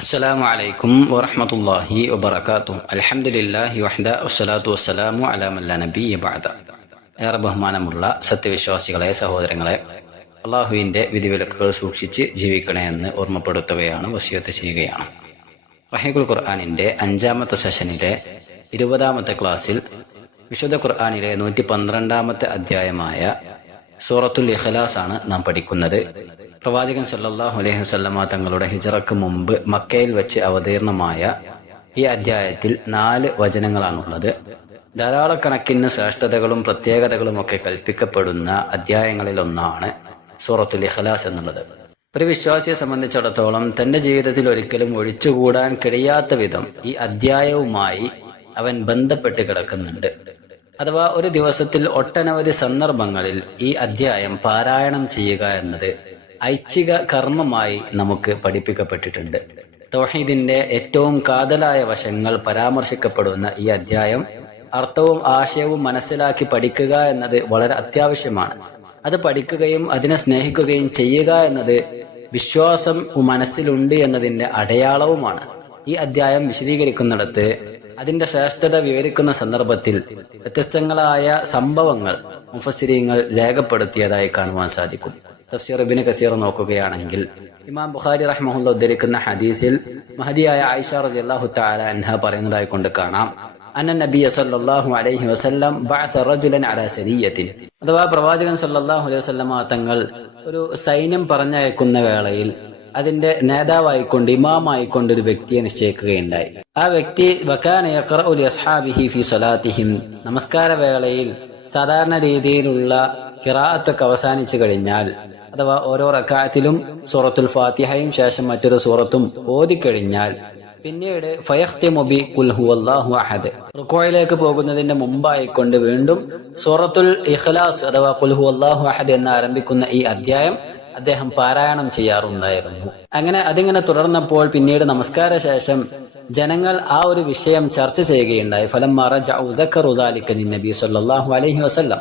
അസ്സലാമു അലൈക്കും വറഹ്മത്തുള്ളാഹി വബറകാതുഹു. അൽഹംദുലില്ലാഹി വഹ്ദ വസ്സലാത്തു വസ്സലാമു അലാ മൻ ലാ നബിയ്യ ബഅദ. ഏറെ ബഹുമാനമുള്ള സത്യവിശ്വാസികളെ, സഹോദരങ്ങളെ, അള്ളാഹുവിൻ്റെ വിധിവിലക്കുകൾ സൂക്ഷിച്ച് ജീവിക്കണേ എന്ന് ഓർമ്മപ്പെടുത്തുകയാണ്, വസിയത്ത് ചെയ്യുകയാണ്. റഹീഖുൽ ഖുർആനിൻ്റെ 5-ാമത്തെ സെഷനിലെ 20-ാമത്തെ ക്ലാസ്സിൽ വിശുദ്ധ ഖുർആനിലെ 112-ാമത്തെ അധ്യായമായ സൂറത്തുൽ ഇഖ്ലാസ് ആണ് നാം പഠിക്കുന്നത്. പ്രവാചകൻ സല്ലല്ലാഹു അലൈഹി വസല്ലമ തങ്ങളുടെ ഹിജ്റക്ക് മുമ്പ് മക്കയിൽ വെച്ച് അവതീർണമായ ഈ അധ്യായത്തിൽ 4 വചനങ്ങളാണുള്ളത്. ധാരാളക്കണക്കിന് ശ്രേഷ്ഠതകളും പ്രത്യേകതകളും ഒക്കെ കൽപ്പിക്കപ്പെടുന്ന അധ്യായങ്ങളിലൊന്നാണ് സൂറത്തുൽ ഇഖ്ലാസ് എന്നുള്ളത്. ഒരു വിശ്വാസിയെ സംബന്ധിച്ചിടത്തോളം തന്റെ ജീവിതത്തിൽ ഒരിക്കലും ഒഴിച്ചുകൂടാൻ കഴിയാത്ത വിധം ഈ അധ്യായവുമായി അവൻ ബന്ധപ്പെട്ട് കിടക്കുന്നുണ്ട്. അഥവാ ഒരു ദിവസത്തിൽ ഒട്ടനവധി സന്ദർഭങ്ങളിൽ ഈ അധ്യായം പാരായണം ചെയ്യുക എന്നത് ഐച്ഛിക കർമ്മമായി നമുക്ക് പഠിപ്പിക്കപ്പെട്ടിട്ടുണ്ട്. തൗഹീദിന്റെ ഏറ്റവും കാതലായ വശങ്ങൾ പരാമർശിക്കപ്പെടുന്ന ഈ അധ്യായം അർത്ഥവും ആശയവും മനസ്സിലാക്കി പഠിക്കുക എന്നത് വളരെ അത്യാവശ്യമാണ്. അത് പഠിക്കുകയും അതിനെ സ്നേഹിക്കുകയും ചെയ്യുക എന്നത് വിശ്വാസം മനസ്സിലുണ്ട് എന്നതിന്റെ അടയാളവുമാണ്. ഈ അധ്യായം വിശദീകരിക്കുന്നിടത്ത് അതിന്റെ ശ്രേഷ്ഠത വിവരിക്കുന്ന സന്ദർഭത്തിൽ വ്യത്യസ്തങ്ങളായ സംഭവങ്ങൾ മുഫസ്സിരീങ്ങൾ രേഖപ്പെടുത്തിയതായി കാണുവാൻ സാധിക്കും. തഫ്സീർ ഇബ്നു കസീർ നോക്കുകയാണെങ്കിൽ ഇമാം ബുഖാരി റഹ്മഹുല്ലാഹ് ഉദ്ധരിക്കുന്ന ഹദീസിൽ മഹദിയായ ആയിഷ റളിയല്ലാഹു തആല അൻഹ പറയുന്നതായി കൊണ്ട് കാണാം, അന്ന നബിയ സല്ലല്ലാഹു അലൈഹി വസല്ലം ബഅസ റജുലൻ അലാ സരിയത്തിൻ. അഥവാ പ്രവാചകൻ സല്ലല്ലാഹു അലൈഹി വസല്ലമ തങ്ങൾ ഒരു സൈന്യം പറഞ്ഞയക്കുന്ന വേളയിൽ അതിന്റെ നേതാവായിക്കൊണ്ട്, ഇമാമായിക്കൊണ്ട് ഒരു വ്യക്തിയെ നിശ്ചയിക്കുകയുണ്ടായി. ആ വ്യക്തി വകാന യഖറഉ ലി അസ്ഹാബിഹി ഫീ സ്വലാത്തിഹിം. നമസ്കാര വേളയിൽ സാധാരണ രീതിയിലുള്ള ഖിറാഅത്തൊക്കെ അവസാനിച്ചു കഴിഞ്ഞാൽ, അഥവാ ഓരോ റക്അത്തിലും സൂറത്തുൽ ഫാത്തിഹയും ശേഷം മറ്റൊരു സൂറത്തും ഓതിക്കഴിഞ്ഞാൽ പിന്നീട് ഫയഖ്തിമു ബി ഖുൽ ഹുവല്ലാഹു അഹദ്. റുക്വയിലേക്ക് പോകുന്നതിന്റെ മുമ്പായിക്കൊണ്ട് വീണ്ടും സൂറത്തുൽ ഇഖ്ലാസ് അഥവാ ഖുൽ ഹുവല്ലാഹു അഹദ് എന്ന് ആരംഭിക്കുന്ന ഈ അധ്യായം അദ്ദേഹം പാരായണം ചെയ്യാറുണ്ടായിരുന്നു. അതിങ്ങനെ തുടർന്നപ്പോൾ പിന്നീട് നമസ്കാര ശേഷം ജനങ്ങൾ ആ ഒരു വിഷയം ചർച്ച ചെയ്യുകയുണ്ടായി. ഫലമ്മ റജഉ ദക്കറു ദാലിക ലിന്നബി സല്ലല്ലാഹു അലൈഹി വസല്ലം.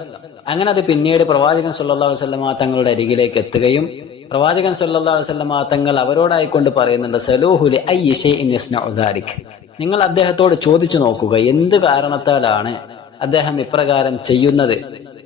അത് പിന്നീട് പ്രവാചകൻ സല്ലല്ലാഹു അലൈഹി വസല്ലമ തങ്ങളുടെ അരികിലേക്ക് എത്തുകയും പ്രവാചകൻ സല്ലല്ലാഹു അലൈഹി വസല്ലമ തങ്ങൾ അവരോടായിക്കൊണ്ട് പറയുന്നുണ്ട്, സലൂഹു ലി അയ്യി ഷൈഇൻ യസ്നഉ ദാലിക. നിങ്ങൾ അദ്ദേഹത്തോട് ചോദിച്ചു നോക്കുക, എന്ത് കാരണത്താലാണ് അദ്ദേഹം ഇപ്രകാരം ചെയ്യുന്നത്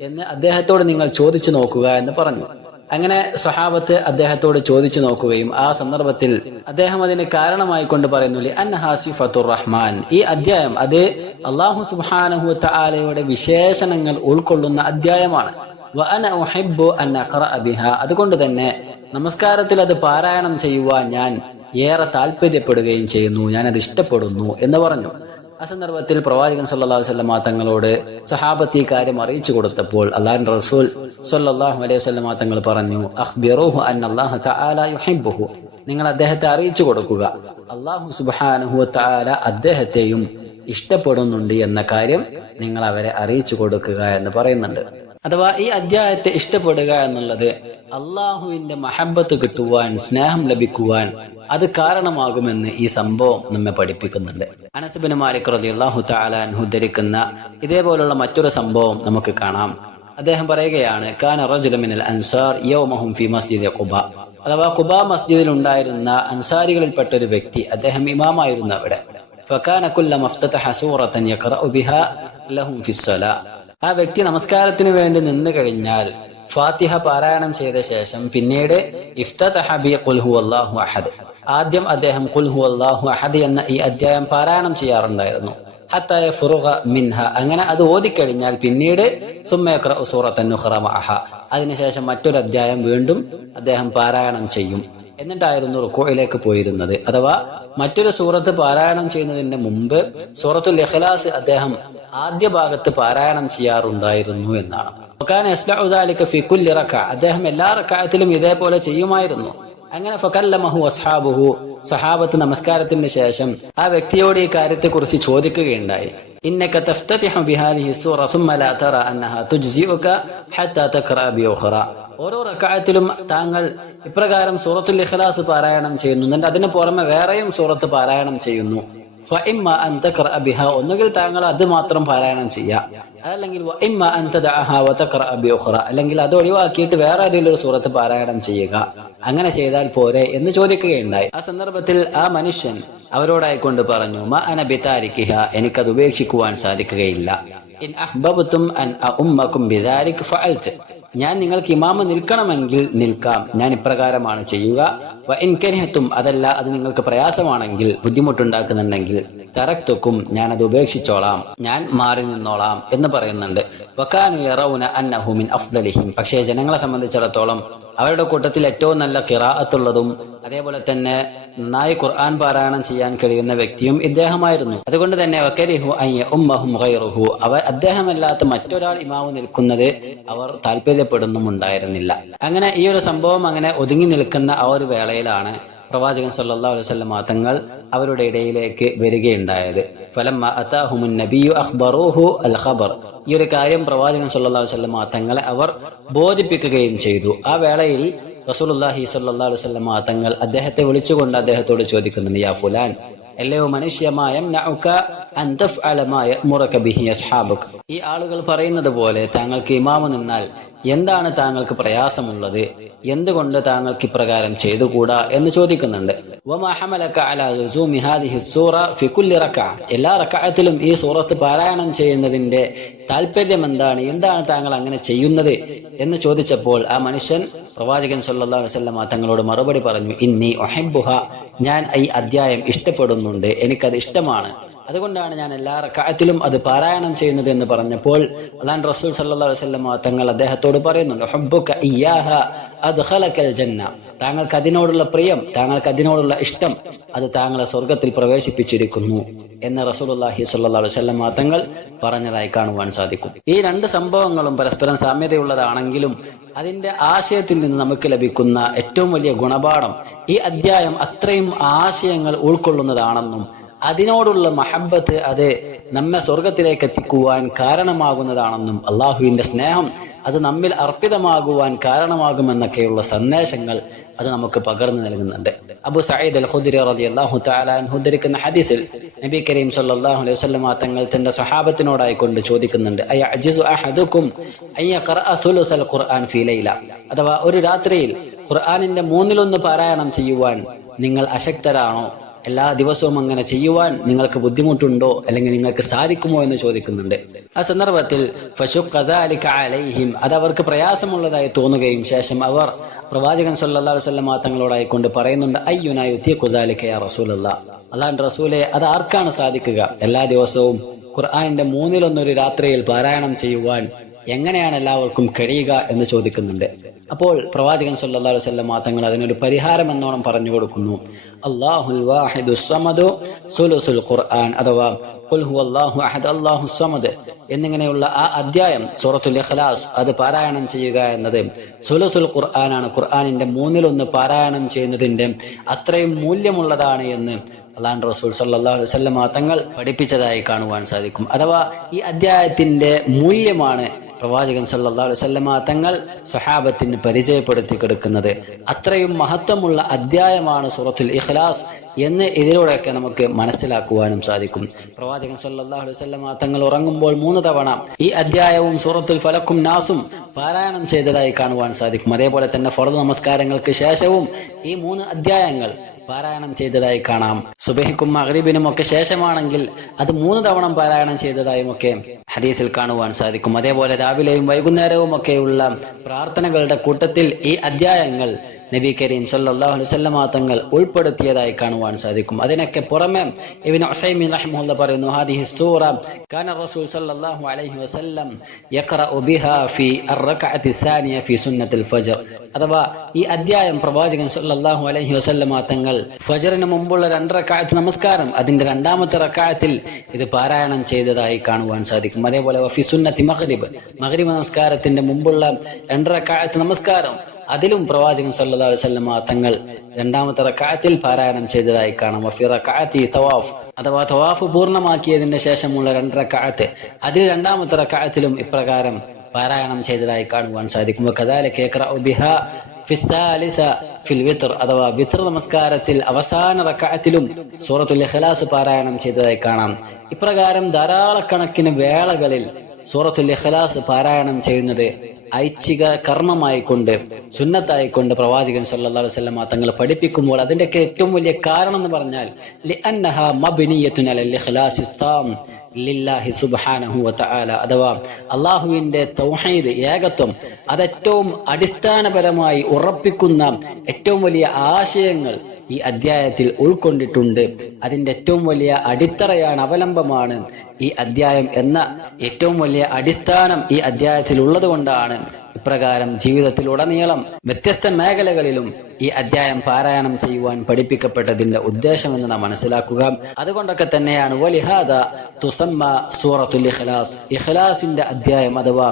എന്ന് അദ്ദേഹത്തോട് നിങ്ങൾ ചോദിച്ചു നോക്കുക എന്ന് പറഞ്ഞു. അങ്ങനെ സ്വഹാബത്ത് അദ്ദേഹത്തോട് ചോദിച്ചു നോക്കുകയും ആ സന്ദർഭത്തിൽ അദ്ദേഹം അതിന് കാരണമായി കൊണ്ട് പറയുന്നു, അന്നഹാ സിഫത്തുർ റഹ്മാൻ. ഈ അധ്യായം അത് അല്ലാഹു സുബ്ഹാനഹു വ തആലയുടെ വിശേഷണങ്ങൾ ഉൾക്കൊള്ളുന്ന അധ്യായമാണ്. വഅന ഉഹിബ്ബു അൻ അഖറഅ ബിഹാ. അതുകൊണ്ട് തന്നെ നമസ്കാരത്തിൽ അത് പാരായണം ചെയ്യുവാൻ ഞാൻ ഏറെ താല്പര്യപ്പെടുകയും ചെയ്യുന്നു, ഞാൻ അത് ഇഷ്ടപ്പെടുന്നു എന്ന് പറഞ്ഞു. ആ സന്ദർഭത്തിൽ പ്രവാചകൻ സല്ലല്ലാഹു അലൈഹി വസല്ലമ തങ്ങളോട് സഹാബത്ത് ഈ കാര്യം അറിയിച്ചു കൊടുത്തപ്പോൾ അല്ലാഹുവിന്റെ റസൂൽ സല്ലല്ലാഹു അലൈഹി വസല്ലമ തങ്ങൾ പറഞ്ഞു, അഖ്ബിറൂഹു അന്നല്ലാഹ തആല യുഹിബ്ബുഹു. നിങ്ങൾ അദ്ദേഹത്തെ അറിയിച്ചു കൊടുക്കുക, അല്ലാഹു സുബ്ഹാനഹു വ തആല അദ്ദേഹത്തെയും ഇഷ്ടപ്പെടുന്നുണ്ട് എന്ന കാര്യം നിങ്ങൾ അവരെ അറിയിച്ചു കൊടുക്കുക എന്ന് പറയുന്നുണ്ട്. അഥവാ ഈ അധ്യായത്തെ ഇഷ്ടപ്പെടുക എന്നുള്ളത് അള്ളാഹുവിന്റെ മഹബത്ത് കിട്ടുവാൻ, സ്നേഹം ലഭിക്കുവാൻ അത് കാരണമാകുമെന്ന് ഈ സംഭവം നമ്മെ പഠിപ്പിക്കുന്നുണ്ട്. അനസ് ബിൻ മാലിക് റളിയല്ലാഹു തആല അൻഹു ഉദ്ധരിക്കുന്ന ഇതേപോലുള്ള മറ്റൊരു സംഭവം നമുക്ക് കാണാം. അദ്ദേഹം പറയുകയാണ്, കാന റജുലു മിനൽ അൻസാർ യൗമഹും ഫി മസ്ജിദി ഖുബ. അഥവാ ഖുബ മസ്ജിദിൽ ഉണ്ടായിരുന്ന അൻസാരികളിൽപ്പെട്ട ഒരു വ്യക്തി, അദ്ദേഹം ഇമാമായിരുന്നു അവിടെ. ഫകാന കുല്ലമ ഇഫ്തതഹ സൂറതൻ യഖറഉ ബിഹാ ലഹും ഫിസ്സലാ. ആ വ്യക്തി നമസ്കാരത്തിന് വേണ്ടി നിന്ന് കഴിഞ്ഞാൽ ഫാത്തിഹ പാരായണം ചെയ്ത ശേഷം പിന്നീട് ഇഫ്തതഹ ബി ഖുൽ ഹുവല്ലാഹു അഹദ്. ആദ്യം അദ്ദേഹം ഖുൽ ഹുവല്ലാഹു അഹദ് എന്ന ഈ അധ്യായം പാരായണം ചെയ്യാറുണ്ടായിരുന്നു. ഹത്താ യഫ്റുഗ മിൻഹ. അത് ഓതിക്കഴിഞ്ഞാൽ പിന്നീട് സുമ്മ യഖറഉ സൂറത്തൻ ഉഖറ മഅഹ. അതിനുശേഷം മറ്റൊരു അധ്യായം വീണ്ടും അദ്ദേഹം പാരായണം ചെയ്യും. എന്നിട്ടായിരുന്നു റുക്വയിലേക്ക് പോയിരുന്നത്. അഥവാ മറ്റൊരു സൂറത്ത് പാരായണം ചെയ്യുന്നതിന് മുമ്പ് സൂറത്തുൽ ഇഖ്ലാസ് അദ്ദേഹം ആദ്യ ഭാഗത്ത് പാരായണം ചെയ്യാറുണ്ടായിരുന്നു എന്നാണ്. അദ്ദേഹം എല്ലാ റക്അത്തിലും ഇതേപോലെ ചെയ്യുമായിരുന്നു. ഫകല്ലമഹു അസ്ഹാബുഹു. സഹാബത്ത് നമസ്കാരത്തിന് ശേഷം ആ വ്യക്തിയോട് ഈ കാര്യത്തെ കുറിച്ച് ചോദിക്കുകയുണ്ടായി. ഇന്നക തഫ്തതിഹു ബിഹാദിഹി സൂറ സുമ്മ ലാ തറ അന്നഹാ തുജ്സിഉക ഹത്താ തഖറഅ ബി ഉഖറ. ഓരോ റക്അത്തിലും താങ്കൾ ഇപ്രകാരം സൂറത്തുൽ ഇഖ്ലാസ് പാരായണം ചെയ്യുന്നു, അതിന് പുറമെ വേറെയും സൂറത്ത് പാരായണം ചെയ്യുന്നു. ഒന്നുകിൽ താങ്കൾ അത് മാത്രം പാരായണം ചെയ്യാം, അതല്ലെങ്കിൽ അല്ലെങ്കിൽ അത് ഒഴിവാക്കിയിട്ട് വേറെ ഏതെങ്കിലും ഒരു സൂറത്ത് പാരായണം ചെയ്യുക, അങ്ങനെ ചെയ്താൽ പോരെ എന്ന് ചോദിക്കുകയുണ്ടായി. ആ സന്ദർഭത്തിൽ ആ മനുഷ്യൻ അവരോടായിക്കൊണ്ട് പറഞ്ഞു, മ അന ബിതാരിക്കിഹ, എനിക്കത് ഉപേക്ഷിക്കുവാൻ സാധിക്കുകയില്ല. ഇൻ അഹ്ബബ്തും അൻ ഉമ്മക്കും ബിദാലിക് ഫഅൽത്, ഞാൻ നിങ്ങൾക്ക് ഇമാമ നിൽക്കണമെങ്കിൽ നിൽക്കാം, ഞാൻ ഇപ്രകാരമാണ് ചെയ്യുക. വ ഇൻ കരഹ്തും, അതല്ല അത് നിങ്ങൾക്ക് പ്രയാസമാണെങ്കിൽ, ബുദ്ധിമുട്ടുണ്ടാക്കുന്നുണ്ടെങ്കിൽ, തറക്തുക്കും, ഞാൻ അത് ഉപേക്ഷിച്ചോളാം, ഞാൻ മാറി നിന്നോളാം എന്ന് പറയുന്നുണ്ട്. വകാനു യറൗന അന്നഹു മിൻ അഫ്ദലിഹിം, പക്ഷേ ജനങ്ങളെ സംബന്ധിച്ചിടത്തോളം അവരുടെ കൂട്ടത്തിൽ ഏറ്റവും നല്ല ഖിറാഅത്തുള്ളതും അതേപോലെ തന്നെ നന്നായി ഖുർആൻ പാരായണം ചെയ്യാൻ കഴിയുന്ന വ്യക്തിയും ഇദ്ദേഹമായിരുന്നു. അതുകൊണ്ട് തന്നെ വകരിഹു അൻ യഉമ്മഹും ഗൈറുഹു, അദ്ദേഹമല്ലാത്ത മറ്റൊരാൾ ഇമാമു നിൽക്കുന്നത് അവർ താല്പര്യപ്പെടുന്നുമുണ്ടായിരുന്നില്ല. അങ്ങനെ ഈ ഒരു സംഭവം അങ്ങനെ ഒതുങ്ങി നിൽക്കുന്ന ആ ഒരു വേളയിലാണ് പ്രവാചകൻ സല്ലല്ലാഹു അലൈഹി വസല്ലം തങ്ങൾ അവരുടെ ഇടയിലേക്ക് വരികയുണ്ടായത്. ഫലമ്മ അതാഹുമുൻ നബിയു അഖ്ബറൂഹു അൽ ഖബർ, ഈ ഒരു കാര്യം പ്രവാചകൻ സല്ലല്ലാഹു അലൈഹി വസല്ലം തങ്ങളെ അവർ ബോധിപ്പിക്കുകയും ചെയ്തു. ആ വേളയിൽ റസൂലുള്ളാഹി സ്വല്ലല്ലാഹു അലൈഹി വസല്ലം തങ്ങൾ അദ്ദേഹത്തെ വിളിച്ചുകൊണ്ട് അദ്ദേഹത്തോട് ചോദിക്കുന്നുണ്ട്, യാ ഫുലാൻ, എല്ലയോ മനുഷ്യ, ഈ ആളുകൾ പറയുന്നത് പോലെ താങ്കൾക്ക് ഇമാമു നിന്നാൽ എന്താണ് താങ്കൾക്ക് പ്രയാസമുള്ളത്, എന്തുകൊണ്ട് താങ്കൾക്ക് ഇപ്രകാരം ചെയ്തുകൂടാ എന്ന് ചോദിക്കുന്നുണ്ട്. എല്ലാ റക്അത്തിലും ഈ സൂറത്ത് പാരായണം ചെയ്യുന്നതിന്റെ താല്പര്യം എന്താണ് താങ്കൾ അങ്ങനെ ചെയ്യുന്നത് എന്ന് ചോദിച്ചപ്പോൾ ആ മനുഷ്യൻ പ്രവാചകൻ സല്ലല്ലാഹു അലൈഹി വസല്ലം തങ്ങളോട് മറുപടി പറഞ്ഞു, ഇന്നി ഉഹിബ്ബുഹ, ഞാൻ ഈ അധ്യായം ഇഷ്ടപ്പെടുന്നുണ്ട്, എനിക്കത് ഇഷ്ടമാണ്, അതുകൊണ്ടാണ് ഞാൻ എല്ലാ റക്അത്തിലും അത് പാരായണം ചെയ്യുന്നത് എന്ന് പറഞ്ഞപ്പോൾ അല്ലാഹു റസൂൽ സല്ലല്ലാഹു അലൈഹി വസല്ലം തങ്ങൾ അദ്ദേഹത്തോട് പറയുന്നുണ്ട്, ഹുബ്ബുക ഇയ്യാഹ അദ്ഖലകൽ ജന്ന, താങ്കൾക്ക് അതിനോടുള്ള പ്രിയം, താങ്കൾക്ക് അതിനോടുള്ള ഇഷ്ടം, അത് താങ്കളെ സ്വർഗത്തിൽ പ്രവേശിപ്പിച്ചിരിക്കുന്നു എന്ന് റസൂലുള്ളാഹി സ്വല്ലല്ലാഹു അലൈഹി വസല്ലം തങ്ങൾ പറഞ്ഞതായി കാണുവാൻ സാധിക്കും. ഈ രണ്ട് സംഭവങ്ങളും പരസ്പരം സാമ്യതയുള്ളതാണെങ്കിലും അതിന്റെ ആശയത്തിൽ നിന്ന് നമുക്ക് ലഭിക്കുന്ന ഏറ്റവും വലിയ ഗുണപാഠം, ഈ അധ്യായം അത്രയും ആശയങ്ങൾ ഉൾക്കൊള്ളുന്നതാണെന്നും അതിനോടുള്ള മഹബ്ബത്ത് അത് നമ്മെ സ്വർഗത്തിലേക്ക് എത്തിക്കുവാൻ കാരണമാകുന്നതാണെന്നും അള്ളാഹുവിന്റെ സ്നേഹം അത് നമ്മിൽ അർപ്പിതമാകുവാൻ കാരണമാകുമെന്നൊക്കെയുള്ള സന്ദേശങ്ങൾ അത് നമുക്ക് പകർന്നു നൽകുന്നുണ്ട്. അബു സഈദ് അൽ ഖുദ്രി റളിയല്ലാഹു തആല അൻഹു ഉദ്ധരിക്കുന്ന ഹദീസിൽ നബി കരീം സല്ലല്ലാഹു അലൈഹി വസല്ലം തങ്ങൾ തന്റെ സ്വഹാബത്തിനോടായി കൊണ്ട് ചോദിക്കുന്നുണ്ട്, അയഅജിസു അഹദുക്കും അൻ യഖറഅ സുലുസൽ ഖുർആൻ ഫീ ലൈല, അഥവാ ഒരു രാത്രിയിൽ ഖുർആനിന്റെ 1/3 പാരായണം ചെയ്യുവാൻ നിങ്ങൾ അശക്തരാണോ, എല്ലാ ദിവസവും അങ്ങനെ ചെയ്യുവാൻ നിങ്ങൾക്ക് ബുദ്ധിമുട്ടുണ്ടോ, അല്ലെങ്കിൽ നിങ്ങൾക്ക് സാധിക്കുമോ എന്ന് ചോദിക്കുന്നുണ്ട്. ആ സന്ദർഭത്തിൽ അത് അവർക്ക് പ്രയാസമുള്ളതായി തോന്നുകയും ശേഷം അവർ പ്രവാചകൻ സല്ലല്ലാഹു അലൈഹി വസല്ലം തങ്ങളോടായി കൊണ്ട് പറയുന്നുണ്ട്, അയ്യുനാ യുതീഖു ദാലിക യാ റസൂലല്ലാഹ്, അല്ലാഹുവിന്റെ റസൂലെ, അത് ആർക്കാണ് സാധിക്കുക, എല്ലാ ദിവസവും ഖുർആനിന്റെ 1/3 രാത്രിയിൽ പാരായണം ചെയ്യുവാൻ എങ്ങനെയാണ് എല്ലാവർക്കും കഴിയുക എന്ന് ചോദിക്കുന്നുണ്ട്. അപ്പോൾ പ്രവാചകൻ സല്ലല്ലാഹു അലൈഹി വസല്ലം തങ്ങൾ അതിനൊരു പരിഹാരം എന്നോണം പറഞ്ഞു കൊടുക്കുന്നു. അല്ലാഹുൽ വാഹിദുസ് സമദു സുലുസുൽ ഖുർആൻ, അഥവാ ഖുൽ ഹുവല്ലാഹു അഹദ് അല്ലാഹുസ് സമദ് എന്നിങ്ങനെയുള്ള ആ അധ്യായം സൂറത്തുൽ ഇഖ്ലാസ് അത് പാരായണം ചെയ്യുക എന്നത് സുലുസുൽ ഖുർആനാണ്, ഖുർആനിന്റെ 1/3 പാരായണം ചെയ്യുന്നതിന്റെ അത്രയും മൂല്യമുള്ളതാണ് എന്ന് അല്ലാഹു റസൂൽ സല്ലല്ലാഹു അലൈഹി വസല്ലം തങ്ങൾ പഠിപ്പിച്ചതായി കാണുവാൻ സാധിക്കും. അഥവാ ഈ അധ്യായത്തിന്റെ മൂല്യമാണ് പ്രവാചകൻ സല്ലല്ലാഹു അലൈഹി വസല്ലം തങ്ങൾ സ്വഹാബത്തിന് പരിചയപ്പെടുത്തി കൊടുക്കുന്നത്. അത്രയും മഹത്വമുള്ള അധ്യായമാണ് സൂറത്തുൽ ഇഖ്ലാസ് എന്ന് ഇതിലൂടെയൊക്കെ നമുക്ക് മനസ്സിലാക്കുവാനും സാധിക്കും. പ്രവാചകൻ സല്ലല്ലാഹു അലൈഹി വസല്ലം തങ്ങൾ ഉറങ്ങുമ്പോൾ 3 തവണ ഈ അധ്യായവും സൂറത്തുൽ ഫലക്കും നാസും പാരായണം ചെയ്തതായി കാണുവാൻ സാധിക്കും. അതേപോലെ തന്നെ ഫർദ് നമസ്കാരങ്ങൾക്ക് ശേഷവും ഈ 3 അധ്യായങ്ങൾ പാരായണം ചെയ്തതായി കാണാം. സുബഹിക്കും മഗ്രിബിനും ഒക്കെ ശേഷമാണെങ്കിൽ അത് 3 തവണ പാരായണം ചെയ്തതായും ഒക്കെ ഹദീസിൽ കാണുവാൻ സാധിക്കും. അതേപോലെ രാവിലെയും വൈകുന്നേരവും ഒക്കെയുള്ള പ്രാർത്ഥനകളുടെ കൂട്ടത്തിൽ ഈ അധ്യായങ്ങൾ നബി കരീം സല്ലല്ലാഹു അലൈഹി വസല്ലം തങ്ങൾ ഉൾപ്പെടുത്തിയതായി കാണുവാൻ സാധിക്കും. അതിനൊക്കെ പുറമെ ഇബ്നു ഉസൈമീൻ റഹിമഹുല്ലാഹ് പറയുന്നു, ഹാദിഹി സൂറ കാന റസൂൽ സല്ലല്ലാഹു അലൈഹി വസല്ലം യഖറഉ ബിഹാ ഫി അർറകഅത്തി സാനിയ ഫി സുന്നത്തുൽ ഫജ്ർ, അഥവാ ഈ അധ്യായം പ്രവാചകൻ സല്ലല്ലാഹു അലൈഹി വസല്ലം തങ്ങൾ ഫജ്റിന് മുമ്പുള്ള 2 റക്അത്ത് നമസ്കാരം അതിന്റെ 2ാമത്തെ റക്അത്തിൽ ഇത് പാരായണം ചെയ്തതായി കാണുവാൻ സാധിക്കും. അതേപോലെ ഫി സുന്നത്തി മഗ്രിബ്, മഗ്രിബ് നമസ്കാരത്തിന്റെ മുമ്പുള്ള 2 റക്അത്ത് നമസ്കാരം അതിലും പ്രവാചകൻ സല്ലല്ലാഹു അലൈഹി വസല്ലം തങ്ങൾ 2ാമത്തെ റക്അത്തിൽ പാരായണം ചെയ്തതായി കാണാം. വഫി റക്അത്തി തവാഫ്, അഥവാ തവാഫ് പൂർണ്ണമാക്കിയതിന്റെ ശേഷമുള്ള 2 റക്അത്ത് അതിൽ 2ാമത്തെ റക്അത്തിലും ഇപ്രകാരം പാരായണം ചെയ്തതായി കാണുവാൻ സാധിക്കും. കദാലിക യഖറഉ ബിഹാ ഫി സാലിസ ഫിൽ വിത്ർ, അഥവാ വിത്ർ നമസ്കാരത്തിൽ അവസാന റക്അത്തിലും സൂറത്തുൽ ഇഖ്ലാസ് പാരായണം ചെയ്തതായി കാണാം. ഇപ്രകാരം ധാരാളക്കണക്കിന് വേളകളിൽ സൂറത്തുൽ ഇഖ്ലാസ് പാരായണം ചെയ്യുന്നത് ഐച്ഛിക കർമ്മമായിക്കൊണ്ട് സുന്നത്തായിക്കൊണ്ട് പ്രവാചകൻ സല്ലല്ലാഹു അലൈഹി വസല്ലം തങ്ങൾ പഠിപ്പിക്കുമ്പോൾ അതിന്റെയൊക്കെ ഏറ്റവും വലിയ കാരണം എന്ന് പറഞ്ഞാൽ ലിഅന്നഹാ മബ്നിയത്തുൻ അലൽ ഇഖ്ലാസി താം ലില്ലാഹി സുബ്ഹാനഹു വതആല, അഥവാ അള്ളാഹുവിന്റെ തൗഹീദ് ഏകത്വം അതേറ്റവും അടിസ്ഥാനപരമായി ഉറപ്പിക്കുന്ന ഏറ്റവും വലിയ ആശയങ്ങൾ ഈ അധ്യായത്തിൽ ഉൾക്കൊണ്ടിട്ടുണ്ട്. അതിന്റെ ഏറ്റവും വലിയ അടിത്തറയാണ്, അവലംബമാണ് ഈ അധ്യായം എന്ന ഏറ്റവും വലിയ അടിസ്ഥാനം ഈ അധ്യായത്തിൽ ഉള്ളത് കൊണ്ടാണ് ഇപ്രകാരം ജീവിതത്തിലുടനീളം വ്യത്യസ്ത മേഖലകളിലും ഈ അധ്യായം പാരായണം ചെയ്യുവാൻ പഠിപ്പിക്കപ്പെട്ടതിന്റെ ഉദ്ദേശമെന്ന് നാം മനസ്സിലാക്കുക. അതുകൊണ്ടൊക്കെ തന്നെയാണ് വലിഹാദ തുസമ്മ സൂറത്തുൽ ഇഖ്ലാസ്, ഇഖ്ലാസിന്റെ അധ്യായം അഥവാ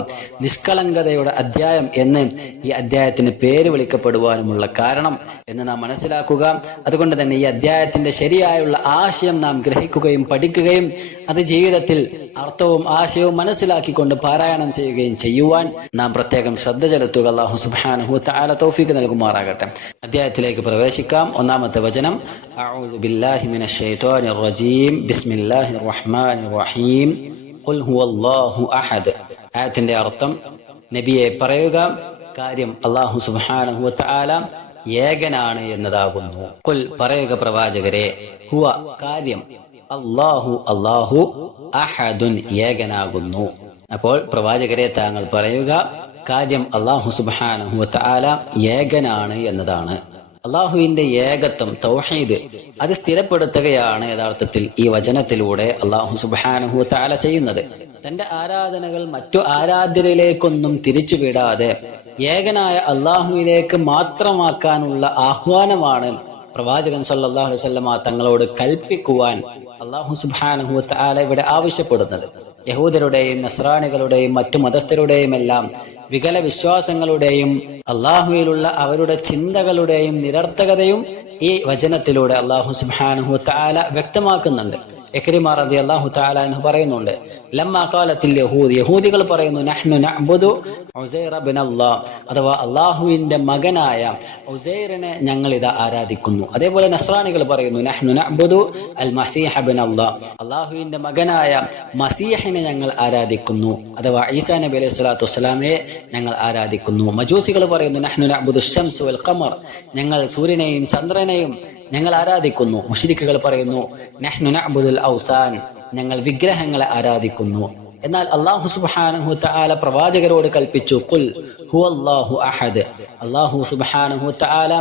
നിഷ്കളങ്കതയുടെ അധ്യായം എന്ന് ഈ അധ്യായത്തിന് പേര് വിളിക്കപ്പെടുവാനുമുള്ള കാരണം എന്ന് നാം മനസ്സിലാക്കുക. അതുകൊണ്ട് തന്നെ ഈ അധ്യായത്തിന്റെ ശരിയായുള്ള ആശയം നാം ഗ്രഹിക്കുകയും പഠിക്കുകയും അത് ജീവിതത്തിൽ അർത്ഥവും ആശയവും മനസ്സിലാക്കിക്കൊണ്ട് പാരായണം ചെയ്യുകയും ചെയ്യുവാൻ നാം പ്രത്യേകം ശ്രദ്ധ ചെലുത്തുക. അല്ലാഹു സുബ്ഹാനഹു വതആല തൗഫീഖ് നൽകുമാറാകട്ടെ. അധ്യായത്തിലേക്ക് പ്രവേശിക്കാം. ഒന്നാമത്തെ വചനം, അഊദു ബില്ലാഹി മിനശ് ശൈത്വാനിർ റജീം, ബിസ്മില്ലാഹിർ റഹ്മാനിർ റഹീം, ഖുൽ ഹുവല്ലാഹു അഹദ്. ആയത്തിന്റെ അർത്ഥം, നബിയെ പറയുക, കാര്യം അല്ലാഹു സുബ്ഹാനഹു വതആല ഏകനാണ് എന്നതാകുന്നു. ഖുൽ പറയുക പ്രവാചകരെ, ഹുവ കാര്യം, അല്ലാഹു അല്ലാഹു അഹദുൻ ഏകനാകുന്നു. അപ്പോൾ പ്രവാചകരെ താങ്കൾ പറയുക, കാര്യം അല്ലാഹു സുബ്ഹാനഹു വതആല ഏകനാണ് എന്നതാണ്. അള്ളാഹുവിന്റെ ഏകത്വം തൗഹീദ് അത് സ്ഥിരപ്പെടുത്തുകയാണ് യഥാർത്ഥത്തിൽ ഈ വചനത്തിലൂടെ അല്ലാഹു സുബ്ഹാനഹു വതആല ചെയ്യുന്നത്. തന്റെ ആരാധനകൾ മറ്റു ആരാധ്യരിലേക്കൊന്നും തിരിച്ചുവിടാതെ ഏകനായ അള്ളാഹുവിലേക്ക് മാത്രമാക്കാനുള്ള ആഹ്വാനമാണ് പ്രവാചകൻ സല്ലല്ലാഹു അലൈഹി വസല്ലം തങ്ങളോട് കൽപ്പിക്കുവാൻ അല്ലാഹു സുബ്ഹാനഹു വതആല ഇവിടെ ആവശ്യപ്പെടുന്നത്. യഹൂദരുടെയും നസ്രാണികളുടെയും മറ്റു മതസ്ഥരുടെയും എല്ലാം വികല വിശ്വാസങ്ങളുടെയും അള്ളാഹുവിലുള്ള അവരുടെ ചിന്തകളുടെയും നിരർത്ഥകതയും ഈ വചനത്തിലൂടെ അല്ലാഹു സുബ്ഹാനഹു വതആല വ്യക്തമാക്കുന്നുണ്ട്. ഇക്രിമ റളിയല്ലാഹു തആല അൻഹു പറയുന്നുണ്ട്, ലമ്മാ ഖാലത്തിൽ യഹൂദ്, യഹൂദികൾ പറയുന്നു, നഹ്നു നഅ്ബുദു ഉസൈർ ഇബ്നല്ലാഹ്, അഥവാ അള്ളാഹുവിന്റെ മകനായ ഉസൈറിനെ ഞങ്ങൾ ഇതാ ആരാധിക്കുന്നു. അതേപോലെ നസ്രാനികൾ പറയുന്നു, നഹ്നു നഅ്ബുദു അൽ മസീഹ ഇബ്നല്ലാഹ്, അള്ളാഹുവിന്റെ മകനായ മസീഹിനെ ഞങ്ങൾ ആരാധിക്കുന്നു, അഥവാ ഈസാ നബി അലൈഹി സ്വലാത്തു വസ്സലാമയെ ഞങ്ങൾ ആരാധിക്കുന്നു. മജൂസികൾ പറയുന്നു, നഹ്നു നഅ്ബുദു ശംസ് വൽ ഖമർ, ഞങ്ങൾ സൂര്യനെയും ചന്ദ്രനെയും ഞങ്ങൾ ആരാധിക്കുന്നു. മുശ്രിക്കുകൾ പറയുന്നു, നഹ്നു നഅ്ബുദുൽ ഔസാൻ, ഞങ്ങൾ വിഗ്രഹങ്ങളെ ആരാധിക്കുന്നു. എന്നാൽ അല്ലാഹു സുബ്ഹാനഹു വതആല പ്രവാചകരോട് കൽപ്പിച്ചു, ഖുൽ ഹുവല്ലാഹു അഹദ്, അല്ലാഹു സുബ്ഹാനഹു വതആല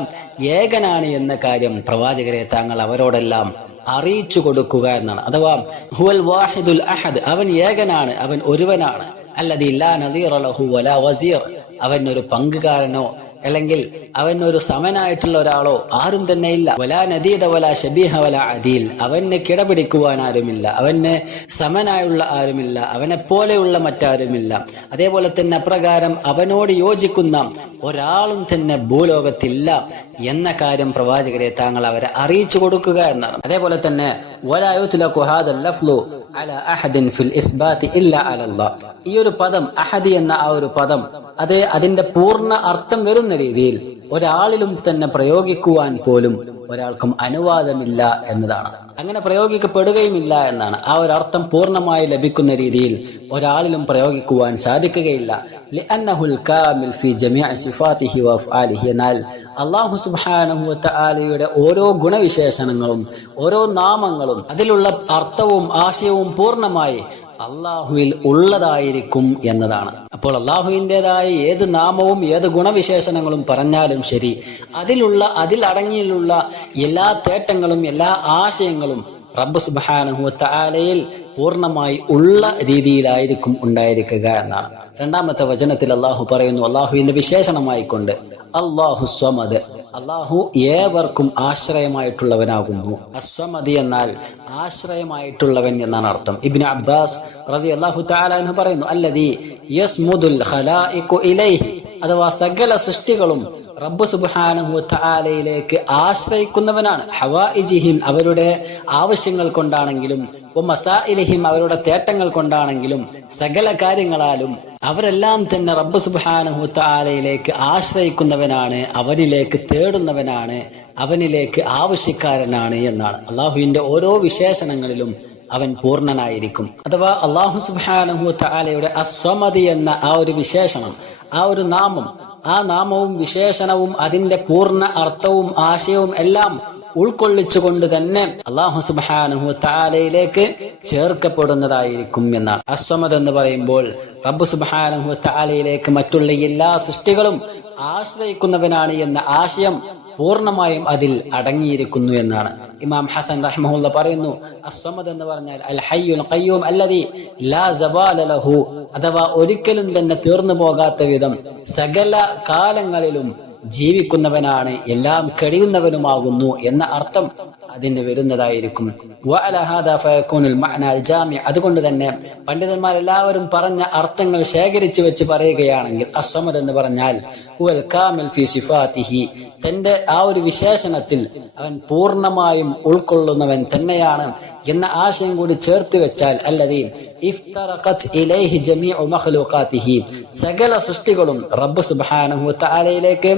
ഏകനാണ് എന്ന കാര്യം പ്രവാചകരെ താങ്കൾ അവരോടെല്ലാം അറിയിച്ചു കൊടുക്കുക എന്നാണ്. അഥവാ ഹുവൽ വാഹിദുൽ അഹദ്, അവൻ ഏകനാണ്, അവൻ ഒരുവനാണ്. അല്ലദീ ലാ നദീറ ലഹു വലാ വസീർ, അവൻ ഒരു പങ്കുകാരനോ അല്ലെങ്കിൽ അവനൊരു സമനായിട്ടുള്ള ഒരാളോ ആരും തന്നെ ഇല്ല. വലാ നദീദ വലാ ശബീഹ വലാ അദീൽ, അവന് കിടപിടിക്കുവാൻ ആരുമില്ല, അവന് സമനായുള്ള ആരുമില്ല, അവനെ പോലെയുള്ള മറ്റാരുമില്ല. അതേപോലെ തന്നെ അപ്രകാരം അവനോട് യോജിക്കുന്ന ഒരാളും തന്നെ ഭൂലോകത്തില്ല എന്ന കാര്യം പ്രവാചകരെ താങ്കൾ അവരെ അറിയിച്ചു കൊടുക്കുക എന്നാണ്. അതേപോലെ തന്നെ വലാ യുത്ലഖു ഹാദൽ ലഫ്ളു അലാ അഹദിൻ ഫിൽ ഇസ്ബാതി ഇല്ലാ അലല്ലാഹ്, ഈ ഒരു പദം അഹദി എന്ന ആ ഒരു പദം അത് അതിന്റെ പൂർണ്ണ അർത്ഥം വരുന്ന രീതിയിൽ ഒരാളിലും തന്നെ പ്രയോഗിക്കുവാൻ പോലും ഒരാൾക്കും അനുവാദമില്ല എന്നതാണ്. അങ്ങനെ പ്രയോഗിക്കപ്പെടുകയുമില്ല എന്നാണ്. ആ ഒരു അർത്ഥം പൂർണ്ണമായി ലഭിക്കുന്ന രീതിയിൽ ഒരാളിലും പ്രയോഗിക്കുവാൻ സാധിക്കുകയില്ല. ലിഅന്നഹുൽ കാമിൽ ഫീ ജമീഇ സിഫാതിഹി വഅഫ്ആലിഹി, എന്നാൽ അല്ലാഹു സുബ്ഹാനഹു വതആലയുടെ ഓരോ ഗുണവിശേഷണങ്ങളും ഓരോ നാമങ്ങളും അതിലുള്ള അർത്ഥവും ആശയവും പൂർണ്ണമായി അള്ളാഹുവിൽ ഉള്ളതായിരിക്കും എന്നതാണ്. അപ്പോൾ അള്ളാഹുവിൻ്റെതായ ഏത് നാമവും ഏത് ഗുണവിശേഷണങ്ങളും പറഞ്ഞാലും ശരി, അതിൽ അടങ്ങിയുള്ള എല്ലാ തേട്ടങ്ങളും എല്ലാ ആശയങ്ങളും റബ്ബ് സുബ്ഹാനഹു വതആലയിൽ പൂർണ്ണമായി ഉള്ള രീതിയിലായിരിക്കും ഉണ്ടായിരിക്കുക എന്നാണ്. രണ്ടാമത്തെ വചനത്തിൽ അള്ളാഹു പറയുന്നു, അള്ളാഹുവിന്റെ വിശേഷണമായിക്കൊണ്ട് അല്ലാഹു സ്വമദ്, അള്ളാഹു ഏവർക്കും ആശ്രയമായിട്ടുള്ളവനാകുന്നു. അസ്വമദ് എന്നാൽ ആശ്രയമായിട്ടുള്ളവൻ എന്നാണ് അർത്ഥം. ഇബ്നു അബ്ബാസ് റളിയല്ലാഹു തആല അൻഹു പറയുന്നു, അല്ലദീ യസ്മുദുൽ ഖലായിഖു ഇലൈഹി, അഥവാ സകല സൃഷ്ടികളും റബ്ബ് സുബ്ഹാനഹു വതആലയിലേക്ക് ആശ്രയിക്കുന്നവനാണ്. ഹവായിജിഹിം, അവരുടെ ആവശ്യങ്ങൾ കൊണ്ടാണെങ്കിലും മസായിലിഹിം, അവരുടെ തേട്ടങ്ങൾ കൊണ്ടാണെങ്കിലും സകല കാര്യങ്ങളാലും അവരെല്ലാം തന്നെ റബ്ബ് സുബ്ഹാനഹു വതആലയിലേക്ക് ആശ്രയിക്കുന്നവനാണ്, അവനിലേക്ക് തേടുന്നവനാണ്, അവനിലേക്ക് ആവശ്യക്കാരനാണ് എന്നാണ്. അള്ളാഹുവിന്റെ ഓരോ വിശേഷണങ്ങളിലും അവൻ പൂർണ്ണനായിരിക്കും. അഥവാ അല്ലാഹു സുബ്ഹാനഹു വ തആലയുടെ അസ്വമദ് എന്ന ആ ഒരു വിശേഷണം, ആ ഒരു നാമം, ആ നാമവും വിശേഷണവും അതിന്റെ പൂർണ്ണ അർത്ഥവും ആശയവും എല്ലാം ഉൾക്കൊള്ളിച്ചുകൊണ്ട് തന്നെ അല്ലാഹു സുബ്ഹാനഹു വ തആലയിലേക്ക് ചേർക്കപ്പെടുന്നതായിരിക്കും എന്നാണ്. അസ്വമദ് എന്ന് പറയുമ്പോൾ റബ്ബ് സുബ്ഹാനഹു വ തആലയിലേക്ക് മറ്റുള്ള എല്ലാ സൃഷ്ടികളും ആശ്രയിക്കുന്നവനാണ് എന്ന ആശയം പൂർണ്ണമായും അതിൽ അടങ്ങിയിരിക്കുന്നു എന്നാണ്. ഇമാം ഹസൻ റഹ്മഹുല്ല പറയുന്നു, അസ്വമദ് എന്ന് പറഞ്ഞാൽ അൽ ഹയ്യുൽ ഖയ്യൂം അല്ലദീ ലാ സവാല ലഹു, അഥവാ ഒരിക്കലും തന്നെ തീർന്നു പോകാത്ത വിധം സകല കാലങ്ങളിലും ജീവിക്കുന്നവനാണ്, എല്ലാം കഴിയുന്നവനുമാകുന്നു എന്ന അർത്ഥം അതിന് വരുന്നതായിരിക്കും. അതുകൊണ്ട് തന്നെ പണ്ഡിതന്മാരെല്ലാവരും പറഞ്ഞ അർത്ഥങ്ങൾ ശേഖരിച്ചു വെച്ച് പറയുകയാണെങ്കിൽ അസ്വമദ് എന്ന് പറഞ്ഞാൽ തന്റെ ആ ഒരു വിശേഷണത്തിൽ അവൻ പൂർണ്ണമായും ഉൾക്കൊള്ളുന്നവൻ തന്നെയാണ് എന്ന ആശയം കൂടി ചേർത്ത് വെച്ചാൽ അല്ലദീ ഇഫ്തറഖത് ഇലൈഹി ജമീഉ മഖ്ലൂഖാതിഹി, സകല സൃഷ്ടികളും റബ്ബ് സുബ്ഹാനഹു വ തആലയിലേക്ക്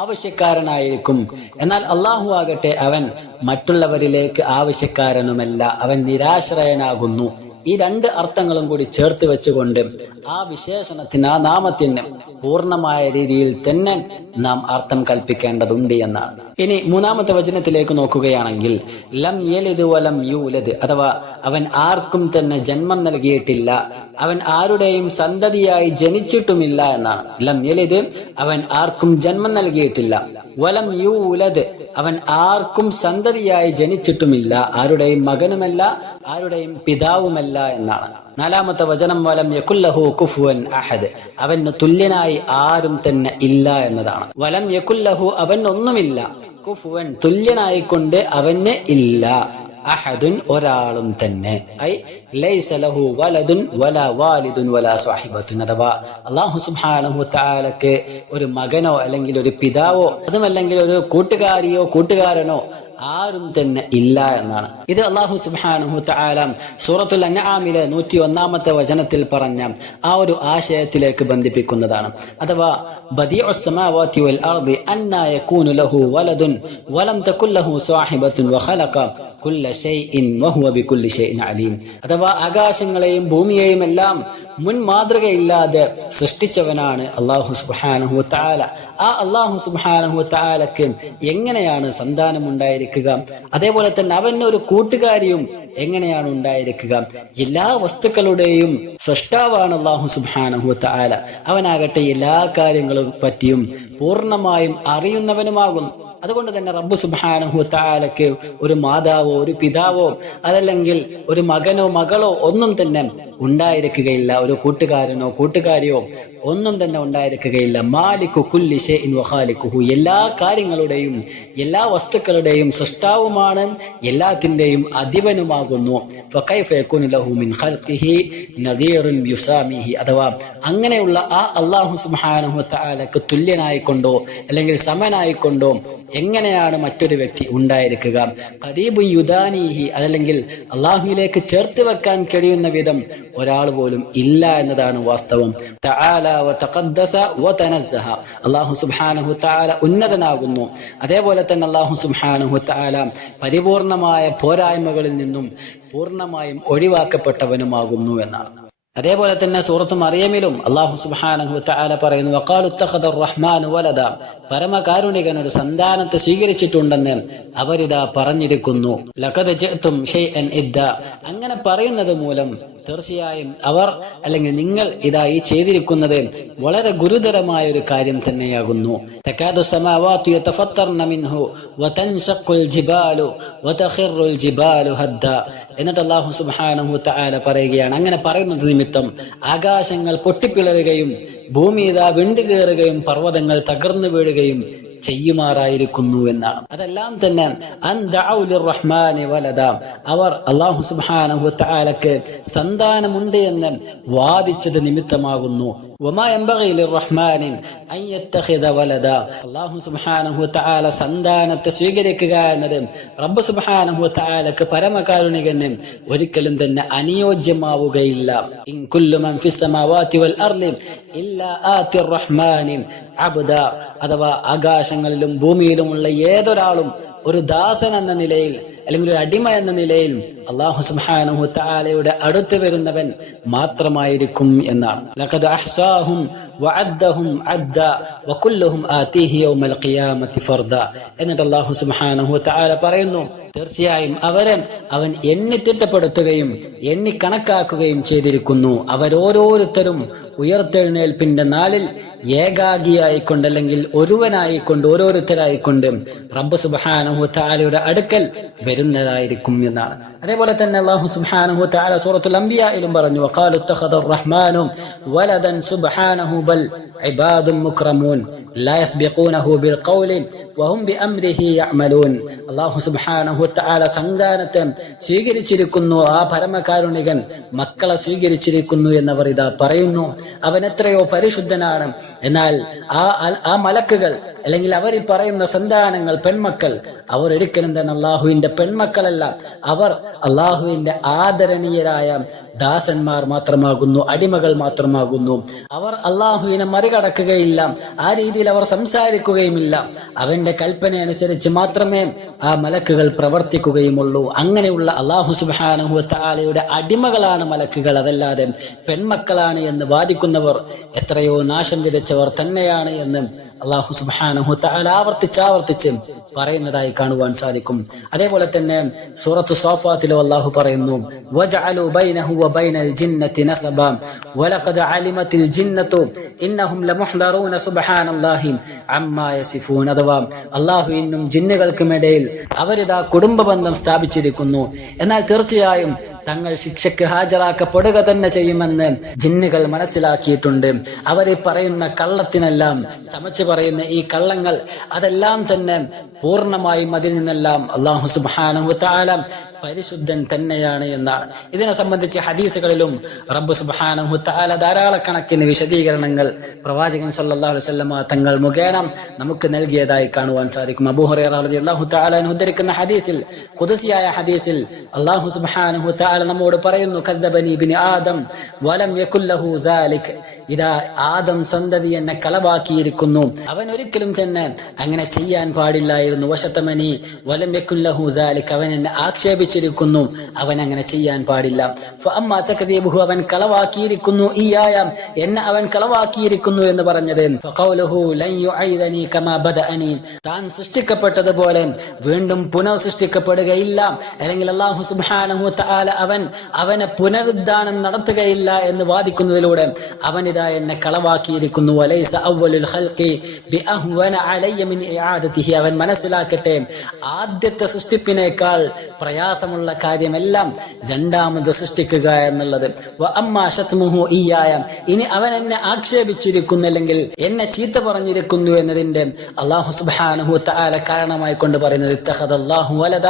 ആവശ്യക്കാരനായിരിക്കും. എന്നാൽ അല്ലാഹു ആകട്ടെ അവൻ മറ്റുള്ളവരിലേക്ക് ആവശ്യക്കാരനുമല്ല, അവൻ നിരാശ്രയനാകുന്നു. ഈ രണ്ട് അർത്ഥങ്ങളും കൂടി ചേർത്ത് വെച്ചുകൊണ്ട് ആ വിശേഷണത്തിന്, ആ നാമത്തിന് പൂർണ്ണമായ രീതിയിൽ തന്നെ നാം അർത്ഥം കൽപ്പിക്കേണ്ടതുണ്ട് എന്നാണ്. ഇനി മൂന്നാമത്തെ വചനത്തിലേക്ക് നോക്കുകയാണെങ്കിൽ ലം യലിദ് വലം യൂലദ്, അഥവാ അവൻ ആർക്കും തന്നെ ജന്മം നൽകിയിട്ടില്ല, അവൻ ആരുടെയും സന്തതിയായി ജനിച്ചിട്ടുമില്ല എന്നാണ്. ലം യലിദ്, അവൻ ആർക്കും ജന്മം നൽകിയിട്ടില്ല. വലം യൂലദ്, അവൻ ആർക്കും സന്തതിയായി ജനിച്ചിട്ടുമില്ല, ആരുടെയും മകനുമല്ല, ആരുടെയും പിതാവുമല്ല എന്നാണ്. നാലാമത്തെ വചനം വലം യകുല്ലഹു കുഫുവൻ അഹദ്, അവന് തുല്യനായി ആരും തന്നെ ഇല്ല എന്നതാണ്. വലം യകുല്ലഹു, അവൻ ഒന്നുമില്ല, കുഫുവൻ തുല്യനായിക്കൊണ്ട് അവന് ഇല്ല, അഹദുൻ ഒരാളും തന്നെ, ഐ ലൈസ ലഹു വലദുൻ വലാ വാലിദുൻ വലാ സ്വഹിബത്തുൻ, അഥവാ അല്ലാഹു സുബ്ഹാനഹു വ തആലക്ക് ഒരു മകനോ അല്ലെങ്കിൽ ഒരു പിതാവോ അതുമല്ലെങ്കിൽ ഒരു കൂട്ടുകാരിയോ കൂട്ടുകാരനോ ആരും തന്നെ ഇല്ല എന്നാണ്. ഇത് അല്ലാഹു സുബ്ഹാനഹു വ തആല സൂറത്തുൽ അൻആമിലെ 101-ാമത്തെ വചനത്തിൽ പറഞ്ഞ ആ ഒരു ആശയത്തിലേക്ക് ബന്ധിപ്പിക്കുന്നതാണ്. അഥവാ ബദീഉസ് സമാവാതി വൽ അർദി അന്നാ യകൂനു ലഹു വലദുൻ വലം തകുൽ ലഹു സ്വഹിബത്തുൻ വഖലഖ കുല്ല ഷൈഇൻ വഹുവ ബികുല്ലി ഷൈഇൻ അലീം, അഥവാ ആകാശങ്ങളെയും ഭൂമിയെയും എല്ലാം മുൻ മാതൃകയില്ലാതെ സൃഷ്ടിച്ചവനാണ് അല്ലാഹു സുബ്ഹാനഹു വ തആല. ആ അല്ലാഹു സുബ്ഹാനഹു വ തആലക്ക് എങ്ങനെയാണ് സന്താനം ഉണ്ടായിരിക്കുക? അതേപോലെ തന്നെ അവന് ഒരു കൂട്ടുകാരിയും എങ്ങനെയാണ് ഉണ്ടായിരിക്കുക? എല്ലാ വസ്തുക്കളുടെയും സൃഷ്ടാവാണ് അല്ലാഹു സുബ്ഹാനഹു വ തആല. അവനാകട്ടെ എല്ലാ കാര്യങ്ങളും പറ്റിയും പൂർണ്ണമായും അറിയുന്നവനുമാകുന്നു. അതുകൊണ്ട് തന്നെ റബ്ബ് സുബ്ഹാനഹു വ തആലക്ക് ഒരു മാതാവോ ഒരു പിതാവോ അതല്ലെങ്കിൽ ഒരു മകനോ മകളോ ഒന്നും തന്നെ ഉണ്ടായിരിക്കുകയില്ല, ഒരു കൂട്ടുകാരനോ കൂട്ടുകാരിയോ ഒന്നും തന്നെ ഉണ്ടായിരിക്കുകയില്ല. മാലികു കുല്ലി ഷൈഇൻ വഖാലിഖുഹു, എല്ലാ കാര്യങ്ങളുടെയും എല്ലാ വസ്തുക്കളുടെയും സൃഷ്ടാവുമാണ്, എല്ലാത്തിന്റെയും അധിപനുമാകുന്നു. ഫകൈഫ യകൂനു ലഹു മിൻ ഖൽഖിഹി നദീറുൻ യുസാമിഹി, അഥവാ അങ്ങനെയുള്ള ആ അല്ലാഹു സുബ്ഹാനഹു വ തആലക്ക് തുല്യനായിക്കൊണ്ടോ അല്ലെങ്കിൽ സമനായിക്കൊണ്ടോ എങ്ങനെയാണ് മറ്റൊരു വ്യക്തി ഉണ്ടായിരിക്കുക? ഖരീബുൻ യുദാനിഹി, അതല്ലെങ്കിൽ അല്ലാഹുവിലേക്ക് ചേർത്ത് വെക്കാൻ കഴിയുന്ന വിധം ഒരാൾ പോലും ഇല്ല എന്നതാണ് വാസ്തവം. തആല വ തഖദ്ദസ വ തനസ്സഹ, അല്ലാഹു സുബ്ഹാനഹു വ തആല ഉന്നതനാകുന്നു. അതേപോലെ തന്നെ അല്ലാഹു സുബ്ഹാനഹു വ തആല പരിപൂർണമായ പോരായ്മകളിൽ നിന്നും പൂർണ്ണമായും ഒഴിവാക്കപ്പെട്ടവനുമാകുന്നു എന്നാണ്. അതേപോലെ തന്നെ സൂറത്ത് മറിയമിലും അല്ലാഹു സുബ്ഹാനഹു വ തആല പറയുന്നു, വഖാലു ഇത്തഖദർ റഹ്മാനു വലദ, പരമകാരുണികൻ ഒരു സന്താനത്തെ സ്വീകരിച്ചിട്ടുണ്ടെന്ന് അവരിതാ പറഞ്ഞിരിക്കുന്നു. ലഖദ് ജിഅ്തും ഷൈഅൻ ഇദ്ദ, അങ്ങനെ പറയുന്നത് മൂലം തീർച്ചയായും അവർ അല്ലെങ്കിൽ നിങ്ങൾ ഇതായി ചെയ്തിരിക്കുന്നത് വളരെ ഗുരുതരമായ ഒരു കാര്യം തന്നെയാകുന്നു. തകാദു സമാവാതു യതഫത്തർന മിൻഹു വതൻശഖുൽ ജിബാലു വതഖിറുൽ ജിബാലു ഹദ്ദ, എന്നിട്ട് അല്ലാഹു സുബ്ഹാനഹു വ തആല പറയുകയാണ്, അങ്ങനെ പറയുന്നത് നിമിത്തം ആകാശങ്ങൾ പൊട്ടിപ്പിളരുകയും ഭൂമി ഇതാ വിണ്ടുകയറുകയും പർവ്വതങ്ങൾ തകർന്നു വീഴുകയും ചെയ്യുമാറായിരിക്കുന്നു എന്നാണ്. അതെല്ലാം തന്നെ റഹ്മാനി വലദ, അവർ അല്ലാഹു സുബ്ഹാനഹു വ തആലക്ക് സന്താനമുണ്ട് എന്ന് വാദിച്ചത് നിമിത്തമാകുന്നു. വമാ യൻബഗി ലിർറഹ്മാനി അൻ യത്തഖിദ വലദ, അല്ലാഹു സുബ്ഹാനഹു വ തആല സന്താനത്തെ സ്വീകരിക്കുക എന്നത് റബ്ബ് സുബ്ഹാനഹു വ തആലക്ക് പരമകാരുണികന് ഒരിക്കലും തന്നെ അനുയോജ്യമാവുകയില്ല. ഇൻ കുല്ലു മൻ ഫിസ് സമാവാതി വൽ അർളി ഇല്ലാ ആതിർ റഹ്മാനി അബ്ദ, അഥവാ ആകാശങ്ങളിലും ഭൂമിയിലുമുള്ള ഏതൊരാളും ഒരു ദാസൻ എന്ന നിലയിൽ അല്ലെങ്കിൽ ഒരു അടിമ എന്ന നിലയിൽ അല്ലാഹു സുബ്ഹാനഹു വ തആലയുടെ അടുത്ത് വരുന്നവൻ മാത്രമായിരിക്കും എന്നാണ്. ലഖദ് അഹ്സാഹും വഅദ്ദഹും അദ്ദ വകുല്ലുഹും ആതീഹി യൗമൽ ഖിയാമത്തി ഫർദ. എന്നിട്ട് അല്ലാഹു സുബ്ഹാനഹു വ തആല പറയുന്നു, തീർച്ചയായും അവൻ എണ്ണി തിട്ടപ്പെടുത്തുകയും എണ്ണി കണക്കാക്കുകയും ചെയ്തിരിക്കുന്നു. അവരോരോരുത്തരും ഉയർത്തെഴുന്നേൽപ്പിന്റെ നാളിൽ ഏകാഗിയായിക്കൊണ്ട് അല്ലെങ്കിൽ ഒരുവനായിക്കൊണ്ട് ഓരോരുത്തരായിക്കൊണ്ട് റബ്ബ് സുബ്ഹാനഹു വ തആലയുടെ അടുക്കൽ വരുന്നതായിരിക്കും എന്നാണ്. അതേപോലെ തന്നെ അല്ലാഹു സുബ്ഹാനഹു വ തആല സൂറത്തുൽ അംബിയായിലും പറഞ്ഞു, വഖാലു ഇത്തഖദർ റഹ്മാനു വലദൻ സുബ്ഹാനഹു ബൽ ഇബാദുൻ മുക്രമൂൻ ലാ യസ്ബിഖൂനഹു ബിൽ ഖൗലി വഹും ബിഅംരിഹി യഅമലൂൻ. അല്ലാഹു സുബ്ഹാനഹു വ തആല സന്താനത്തെ സ്വീകരിച്ചിരിക്കുന്നു, ആ പരമകാരുണികൻ മക്കളെ സ്വീകരിച്ചിരിക്കുന്നു എന്നവർ ഇതാ പറയുന്നു. അവൻ എത്രയോ പരിശുദ്ധനാണ്. എന്നാൽ ആ മലക്കുകൾ അല്ലെങ്കിൽ അവർ ഈ പറയുന്ന സന്താനങ്ങൾ, പെൺമക്കൾ, അവർ ഒരിക്കലും തന്നെ അള്ളാഹുവിന്റെ പെൺമക്കളല്ല. അവർ അള്ളാഹുവിന്റെ ആദരണീയരായ ദാസന്മാർ മാത്രമാകുന്നു, അടിമകൾ മാത്രമാകുന്നു. അവർ അള്ളാഹുവിനെ മറികടക്കുകയില്ല, ആ രീതിയിൽ അവർ സംസാരിക്കുകയുമില്ല. അവന്റെ കൽപ്പന അനുസരിച്ച് മാത്രമേ ആ മലക്കുകൾ പ്രവർത്തിക്കുകയുമുള്ളൂ. അങ്ങനെയുള്ള അള്ളാഹു സുബ്ഹാനഹു വ തആലയുടെ അടിമകളാണ് മലക്കുകൾ, അതല്ലാതെ പെൺമക്കളാണ് എന്ന് വാദിക്കുന്നവർ എത്രയോ നാശം വിതച്ചവർ തന്നെയാണ് എന്ന് അല്ലാഹു സുബ്ഹാനഹു വ തആല ആവർത്തിച്ച് പറയുന്നതായി കാണുവാൻ സാധിക്കും. അതേപോലെ തന്നെ സൂറത്തു സ്വാഫാത്തിൽ അല്ലാഹു പറയുന്നു, വജഅലു ബൈനഹു വബൈനൽ ജിന്നതി നസബ വലഖദ് അലിമത്തിൽ ജിന്നതു ഇന്നഹും ലമുഹ്ദറൂന സുബ്ഹാനല്ലാഹി അമ്മാ യസിഫൂൻ. അഥവാ അല്ലാഹുവിനും ജിന്നുകൾക്കുമിടയിൽ അവരിതാ കുടുംബ ബന്ധം സ്ഥാപിച്ചിരിക്കുന്നു, എന്നാൽ തീർച്ചയായും തങ്ങൾ ശിക്ഷയ്ക്ക് ഹാജരാക്കപ്പെടുക തന്നെ ചെയ്യുമെന്ന് ജിന്നുകൾ മനസ്സിലാക്കിയിട്ടുണ്ട്. അവര് പറയുന്ന കള്ളത്തിനെല്ലാം, ചമച്ചു പറയുന്ന ഈ കള്ളങ്ങൾ, അതെല്ലാം തന്നെ പൂർണ്ണമായും അതിൽ നിന്നെല്ലാം അല്ലാഹു സുബ്ഹാനഹു വ തആല പരിശുദ്ധൻ തന്നെയാണ് എന്നാണ്. ഇതിനെ സംബന്ധിച്ച് ഹദീസുകളിലും റബ്ബ് സുബ്ഹാനഹു വ തആല ധാരാളക്കണക്കിന് വിശദീകരണങ്ങൾ പ്രവാചകൻ സല്ലല്ലാഹു അലൈഹി വസല്ലമ തങ്ങൾ മുഖേന നമുക്ക് നൽകിയതായി കാണുവാൻ സാധിക്കും. അബൂ ഹുറൈറ റളിയല്ലാഹു തആല ഉദ്ധരിക്കുന്ന ഹദീസിൽ, ഖുദ്സിയായ ഹദീസിൽ അല്ലാഹു സുബ്ഹാനഹു വ തആല നമ്മോട് പറയുന്നു, കദ്ദബനി ഇബ്നു ആദം വലം യകുൽ ലഹു സാലിക്. ഇതാ ആദം സന്തതി എന്നെ കളവാക്കിയിരിക്കുന്നു, അവൻ ഒരിക്കലും തന്നെ അങ്ങനെ ചെയ്യാൻ പാടില്ലായിരുന്നു. വശതമനി വലം യകുൽ ലഹു സാലിക്, അവൻ എന്നെ ആക്ഷേപിച്ചിരിക്കുന്നു, അവൻ അങ്ങനെ ചെയ്യാൻ പാടില്ല. ഫഅമ്മാ തക്ദീബുഹു, അവൻ കളവാക്കിയിരിക്കുന്നു, ഇയായ എന്നെ അവൻ കളവാക്കിയിരിക്കുന്നു എന്ന് പറഞ്ഞത്, ഫഖൗലുഹു ലൻ യുഈദനി കമാ ബദഅനി, താൻ സൃഷ്ടിക്കപ്പെട്ടതുപോലെ വീണ്ടും പുനഃസൃഷ്ടിക്കപ്പെടുകയില്ല, അല്ലെങ്കിൽ അല്ലാഹു സുബ്ഹാനഹു വ തആല അവനെ പുനരുദ്ധാനം നടത്തുകയില്ല എന്ന് വാദിക്കുന്നതിലൂടെ അവൻ ഇതാ എന്നെ കളവാക്കിയിരിക്കുന്നു. വലൈസ അവ്വലുൽ ഖൽഖി ബിഅഹ്വന അലയ്യ മിൻ ഇആദതിഹി, അവൻ മനസ്സിലാക്കട്ടെ, ആദ്യത്തെ സൃഷ്ടിപ്പിനേക്കാൾ പ്രയാസമുള്ള കാര്യമെല്ലാം രണ്ടാമത് സൃഷ്ടിക്കുക എന്നുള്ളത്. വഅമ്മാ ശത്മുഹു ഇയായ, ഇനി അവൻ എന്നെ ആക്ഷേപിച്ചിരിക്കുന്നു അല്ലെങ്കിൽ എന്നെ ചീത്ത പറഞ്ഞിരിക്കുന്നു എന്നതിന്റെ അല്ലാഹു സുബ്ഹാനഹു വ തആല കാരണമായി കൊണ്ട് പറയുന്നത്, ഇത്തഖദല്ലാഹു വലദ,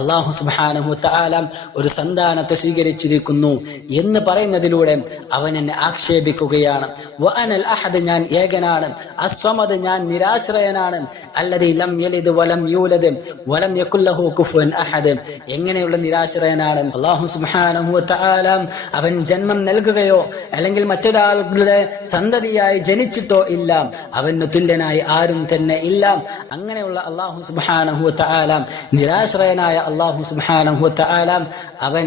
അല്ലാഹു സുബ്ഹാനഹു വ തആല ഒരു സന്താനത്തെ സ്വീകരിച്ചിരിക്കുന്നു എന്ന് പറയുന്നതിലൂടെ അവൻ എന്നെ ആക്ഷേപിക്കുകയാണ്. വഅനൽ അഹദ്, ഞാൻ ഏകനാണ്. അസ്സമദ്, ഞാൻ നിരാശ്രയനാണ്. അല്ലദീ ലം യലിദ് വലം യൂലദ് വലം യകുൽ ലഹു കുഫുവൻ അഹദ്, എങ്ങനെയുള്ള നിരാശ്രയനാണ് അല്ലാഹു സുബ്ഹാനഹു വ തആല. അവൻ ജന്മം നൽകുകയോ അല്ലെങ്കിൽ മറ്റൊരാളുടെ സന്തതിയായി ജനിച്ചിട്ടോ ഇല്ല, അവന് തുല്യനായി ആരും തന്നെ ഇല്ല. അങ്ങനെയുള്ള അല്ലാഹു സുബ്ഹാനഹു വ തആല, നിരാശ്രയനായ അല്ലാഹു സുബ്ഹാനഹു വ തആല, അവൻ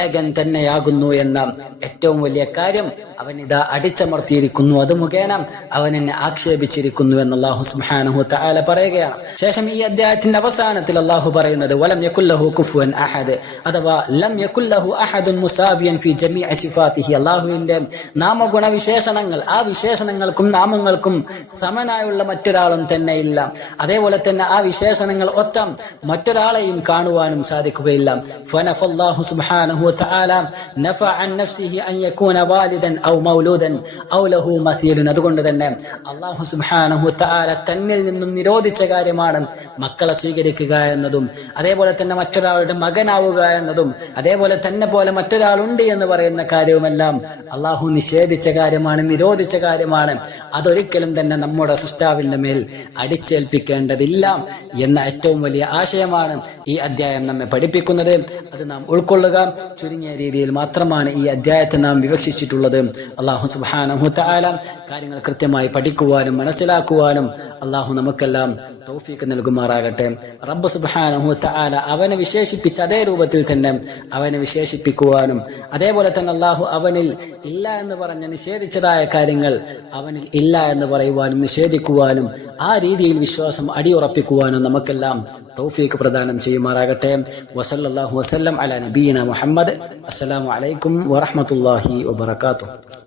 ഏകൻ തന്നെയാകുന്നു എന്ന ഏറ്റവും വലിയ കാര്യം അവൻ ഇതാ അടിച്ചമർത്തിയിരിക്കുന്നു. അത് മുഖേന അവൻ എന്നെ ആക്ഷേപിച്ചിരിക്കുന്നു എന്ന് അല്ലാഹു സുബ്ഹാനഹു വ തആല പറയുകയാണ്. ശേഷം ഈ അധ്യായത്തിന്റെ അവസാനത്തിൽ അല്ലാഹു പറയുന്നത്, വലം യകുൽ ലഹു കുഫുവൻ അഹദ്, അഥവാ ലം യകുൽ ലഹു അഹദുൻ മുസാവിയൻ ഫി ജമീഇ സിഫാതിഹി, അല്ലാഹുവിന്റെ നാമഗുണവിശേഷണങ്ങൾ, ആ വിശേഷണങ്ങൾക്കും നാമങ്ങൾക്കും സമനായുള്ള മറ്റൊരാളും തന്നെ ഇല്ല. അതേപോലെ തന്നെ ആ വിശേഷണങ്ങൾ ഒത്ത മറ്റൊരാളെയും കാണുവാനും സാധിക്കുകയില്ല. ഫനഫല്ലാഹു സുബ്ഹാനഹു വ തആല നഫഅ അൻ നഫ്സിഹി അൻ യകൂന വാലിദൻ ഔ മൗലൂദൻ ഔ ലഹു മസീലുൻ. അതുകൊണ്ട് തന്നെ അല്ലാഹു സുബ്ഹാനഹു വ തആല തന്നിൽ നിന്നും നിരോധിച്ച കാര്യമാണ് മക്കളെ സ്വീകരിക്കുക എന്നതും അതേപോലെ തന്നെ മറ്റൊരാളുടെ മകനാവുക എന്നതും അതേപോലെ തന്നെ പോലെ മറ്റൊരാളുണ്ട് എന്ന് പറയുന്ന കാര്യവുമെല്ലാം അള്ളാഹു നിഷേധിച്ച കാര്യമാണ്, നിരോധിച്ച കാര്യമാണ്. അതൊരിക്കലും തന്നെ നമ്മുടെ സൃഷ്ടാവിന്റെ മേൽ അടിച്ചേൽപ്പിക്കേണ്ടതില്ല എന്ന ഏറ്റവും വലിയ ആശയമാണ് ഈ അധ്യായം നമ്മെ പഠിപ്പിക്കുന്നത്. അത് നാം ഉൾക്കൊള്ളുക. ചുരുങ്ങിയ രീതിയിൽ മാത്രമാണ് ഈ അധ്യായത്തെ നാം വിവക്ഷിച്ചിട്ടുള്ളത്. അള്ളാഹു സുബ്ഹാനഹു തആല കാര്യങ്ങൾ കൃത്യമായി പഠിക്കുവാനും മനസ്സിലാക്കുവാനും അള്ളാഹു നമുക്കെല്ലാം തൗഫീഖ് നൽകുമാറാകട്ടെ. റബ്ബ് സുബ്ഹാനഹു തആല അവനെ വിശേഷിപ്പിച്ച അതേ രൂപത്തിൽ തന്നെ അവനെ വിശേഷിപ്പിക്കുവാനും അതേപോലെ തന്നെ അള്ളാഹു അവനിൽ ഇല്ല എന്ന് പറഞ്ഞ് നിഷേധിച്ചതായ കാര്യങ്ങൾ അവനിൽ ഇല്ല എന്ന് പറയുവാനും നിഷേധിക്കുവാനും ആ രീതിയിൽ വിശ്വാസം അടിയുറപ്പിക്കുവാനും നമുക്കെല്ലാം തൗഫീഖ് പ്രദാനം ചെയ്യുമാറാകട്ടെ. വസല്ലല്ലാഹു വസല്ലം അലാ നബിയിന മുഹമ്മദ്. അസ്സലാമു അലൈക്കും വറഹ്മത്തുള്ളാഹി വബറകാതുഹു.